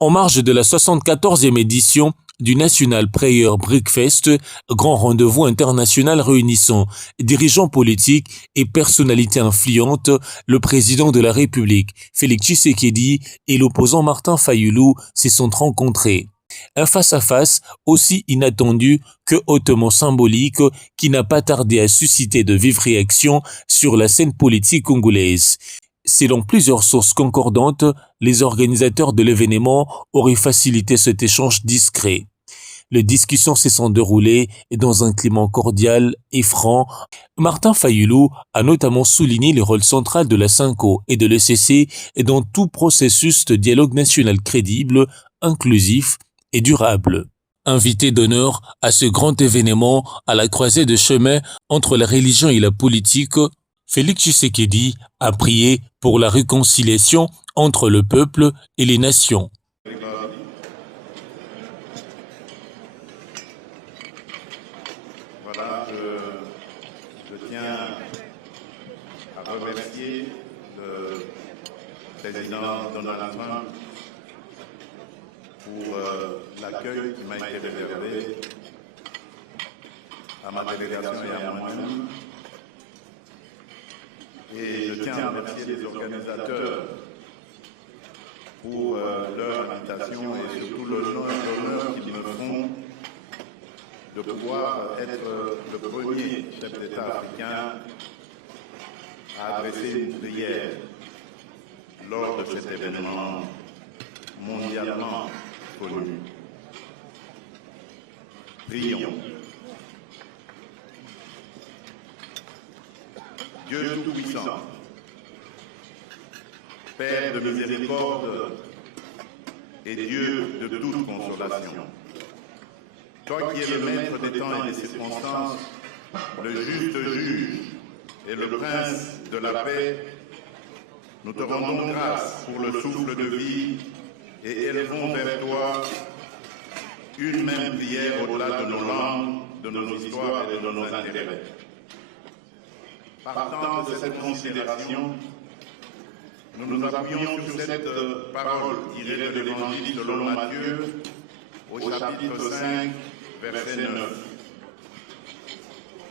En marge de la 74e édition du National Prayer Breakfast, grand rendez-vous international réunissant dirigeants politiques et personnalités influentes, le président de la République, Félix Tshisekedi, et l'opposant Martin Fayulu se sont rencontrés. Un face-à-face aussi inattendu que hautement symbolique qui n'a pas tardé à susciter de vives réactions sur la scène politique congolaise. Selon plusieurs sources concordantes, les organisateurs de l'événement auraient facilité cet échange discret. Les discussions se sont déroulées dans un climat cordial et franc. Martin Fayulu a notamment souligné le rôle central de la SYNCO et de l'ECC dans tout processus de dialogue national crédible, inclusif et durable. Invité d'honneur à ce grand événement à la croisée de chemin entre la religion et la politique, Félix Tshisekedi a prié pour la réconciliation entre le peuple et les nations. Voilà, je tiens à remercier le président Donald Trump pour l'accueil qui m'a été réservé à ma délégation et à moi-même. Et je tiens à remercier les organisateurs pour leur invitation et surtout l'honneur qu'ils me font de pouvoir être le premier chef d'État africain à adresser une prière lors de cet événement mondialement connu. Prions. Dieu Tout-Puissant, Père de miséricorde et Dieu de toute consolation, toi qui es le maître des temps et des circonstances, le juste juge et le prince de la paix, nous te rendons grâce pour le souffle de vie et élevons vers toi une même prière au-delà de nos langues, de nos histoires et de nos intérêts. Partant de cette considération, nous nous appuyons sur cette parole tirée de l'Évangile selon Matthieu, au chapitre 5, verset 9.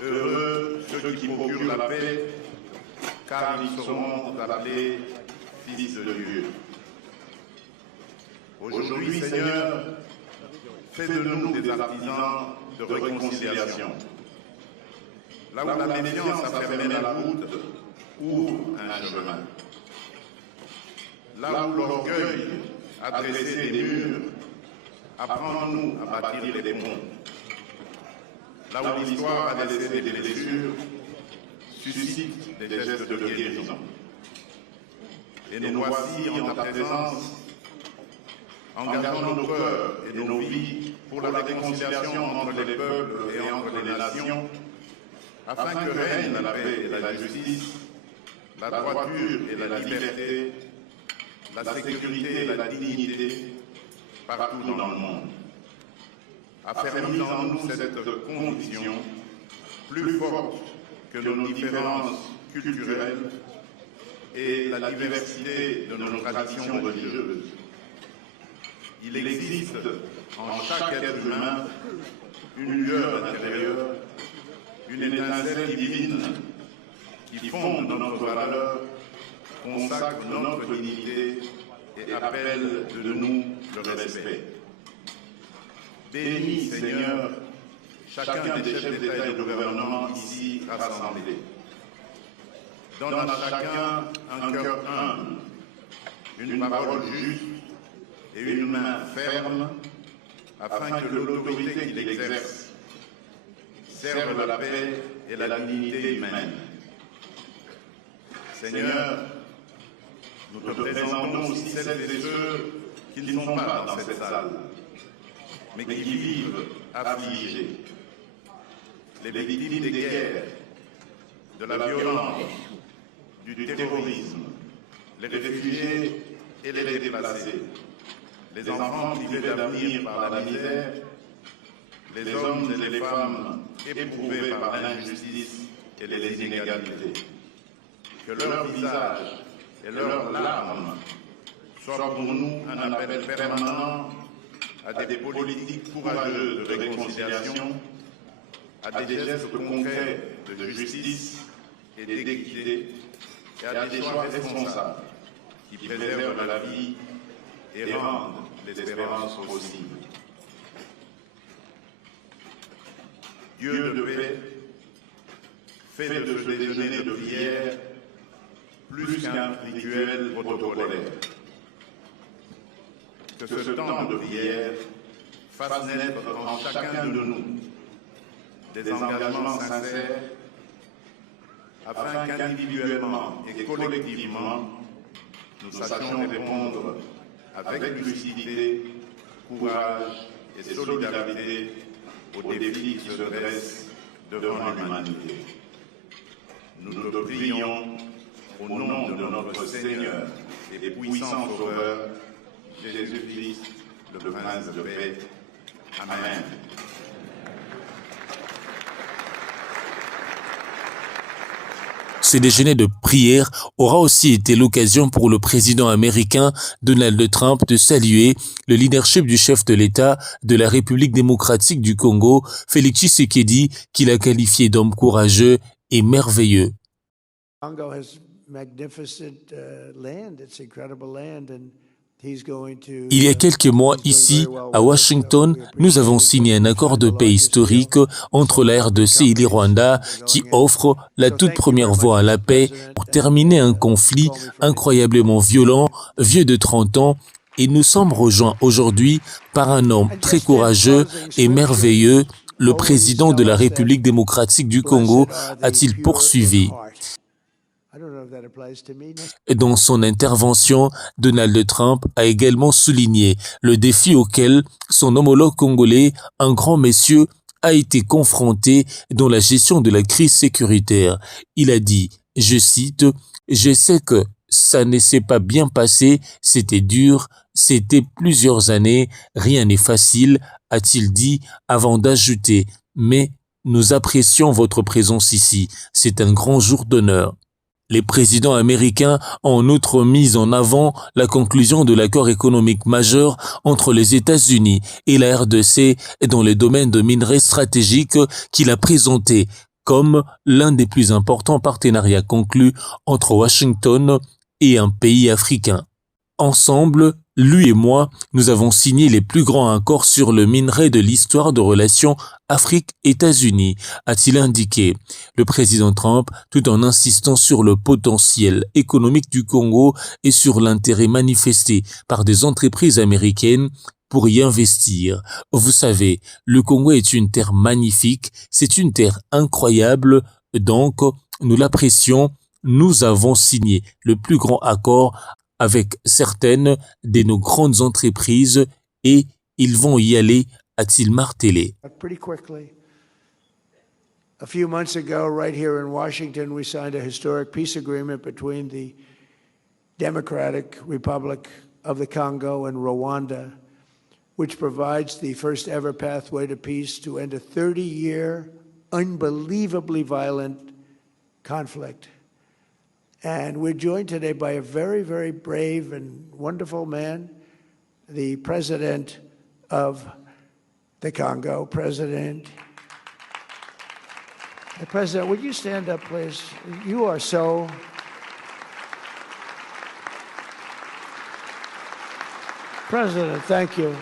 Heureux ceux qui procurent la paix, car ils seront appelés fils de Dieu. Aujourd'hui, Seigneur, fais de nous des artisans de réconciliation. Là où la méfiance a fermé la route, ouvre un chemin. Là où l'orgueil a dressé des murs, apprends-nous à bâtir des ponts. Là où l'histoire a laissé des blessures, suscite des gestes de guérison. Et nous voici en ta présence, engageant nos cœurs et nos vies pour la réconciliation entre les peuples et entre les nations, afin que règne la paix et la justice, la droiture et la liberté, la sécurité et la dignité partout dans le monde. Affermis en nous cette conviction plus forte que nos différences culturelles et la diversité de nos traditions religieuses. Il existe en chaque être humain une lueur intérieure, une étincelle divine qui fonde notre valeur, consacre notre dignité et appelle de nous le respect. Bénis, Seigneur, chacun des chefs d'État et de gouvernement ici rassemblés. Donne à chacun un cœur humble, une parole juste et une main ferme, afin que l'autorité qu'il exerce serve la paix et la dignité humaine. Seigneur, nous te présentons aussi celles et ceux qui ne sont pas dans cette salle, mais qui vivent affligés. Les victimes des guerres, de la violence, du terrorisme, les réfugiés et les déplacés, les enfants privés d'avenir par la misère, les hommes et les femmes éprouvés par l'injustice et les inégalités. Que leur visage et leurs larmes soit pour nous un appel permanent à des politiques courageuses de réconciliation, à des gestes concrets de justice et d'équité, et à des choix responsables qui préservent la vie et rendent l'espérance possible. Dieu de paix, fait de ce déjeuner de prière plus qu'un rituel protocolaire. Que ce temps de prière fasse naître en chacun de nous des engagements sincères afin qu'individuellement et collectivement nous sachions répondre avec lucidité, courage et solidarité aux défis qui se dressent devant l'humanité. Nous te prions au nom de notre Seigneur et puissant Sauveur, Jésus-Christ, le Prince de paix. Amen. Ce déjeuner de prière aura aussi été l'occasion pour le président américain Donald Trump de saluer le leadership du chef de l'État de la République démocratique du Congo, Félix Tshisekedi, qu'il a qualifié d'homme courageux et merveilleux. Congo has magnificent land. It's incredible land and Il y a quelques mois, ici, à Washington, nous avons signé un accord de paix historique entre la RDC et le Rwanda qui offre la toute première voie à la paix pour terminer un conflit incroyablement violent, vieux de 30 ans, et nous sommes rejoints aujourd'hui par un homme très courageux et merveilleux, le président de la République démocratique du Congo, a-t-il poursuivi. Dans son intervention, Donald Trump a également souligné le défi auquel son homologue congolais, un grand monsieur, a été confronté dans la gestion de la crise sécuritaire. Il a dit, je cite, « Je sais que ça ne s'est pas bien passé, c'était dur, c'était plusieurs années, rien n'est facile, a-t-il dit, avant d'ajouter, mais nous apprécions votre présence ici, c'est un grand jour d'honneur. » Les présidents américains ont en outre mis en avant la conclusion de l'accord économique majeur entre les États-Unis et la RDC dans les domaines de minerais stratégiques qu'il a présenté comme l'un des plus importants partenariats conclus entre Washington et un pays africain. Ensemble, lui et moi, nous avons signé les plus grands accords sur le minerai de l'histoire de relations Afrique-États-Unis, a-t-il indiqué. Le président Trump, tout en insistant sur le potentiel économique du Congo et sur l'intérêt manifesté par des entreprises américaines pour y investir. Vous savez, le Congo est une terre magnifique, c'est une terre incroyable, donc nous l'apprécions. Nous avons signé le plus grand accord avec certaines de nos grandes entreprises et ils vont y aller, a-t-il martelé. Pretty quickly. A few months ago, right here in Washington, we signed a historic peace agreement between the Democratic Republic of the Congo and Rwanda, which provides the first ever pathway to peace to end a 30-year, unbelievably violent conflict. And we're joined today by a very, very brave and wonderful man, the president of the Congo, President, would you stand up, please? You are so... President, thank you.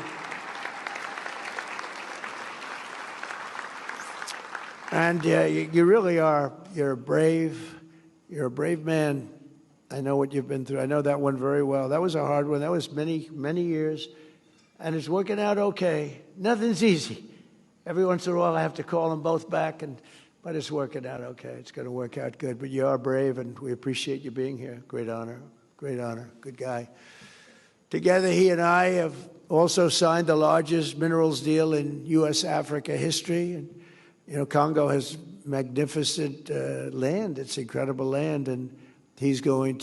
And you really are, you're a brave man. I know what you've been through. I know that one very well. That was a hard one. That was many, many years. And it's working out okay. Nothing's easy. Every once in a while I have to call them both back, but it's working out okay. It's going to work out good. But you are brave, and we appreciate you being here. Great honor. Great honor. Good guy. Together, he and I have also signed the largest minerals deal in U.S.-Africa history. And, you know, Congo has magnificent land. It's incredible land, and he's doing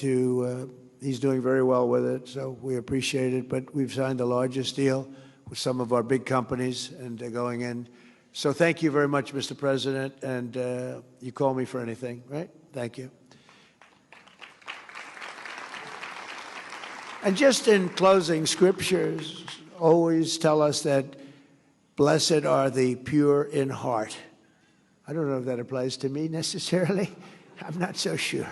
very well with it, so we appreciate it. But we've signed the largest deal with some of our big companies, and they're going in. So thank you very much, Mr. President, and you call me for anything, right? Thank you. And just in closing, scriptures always tell us that blessed are the pure in heart. I don't know if that applies to me necessarily. I'm not so sure.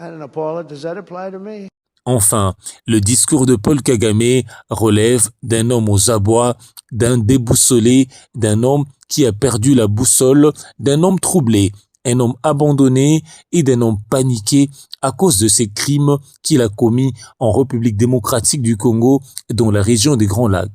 I don't know, Paula, does that apply to me? Enfin, le discours de Paul Kagame relève d'un homme aux abois, d'un déboussolé, d'un homme qui a perdu la boussole, d'un homme troublé, un homme abandonné et d'un homme paniqué à cause de ces crimes qu'il a commis en République démocratique du Congo, dans la région des Grands Lacs.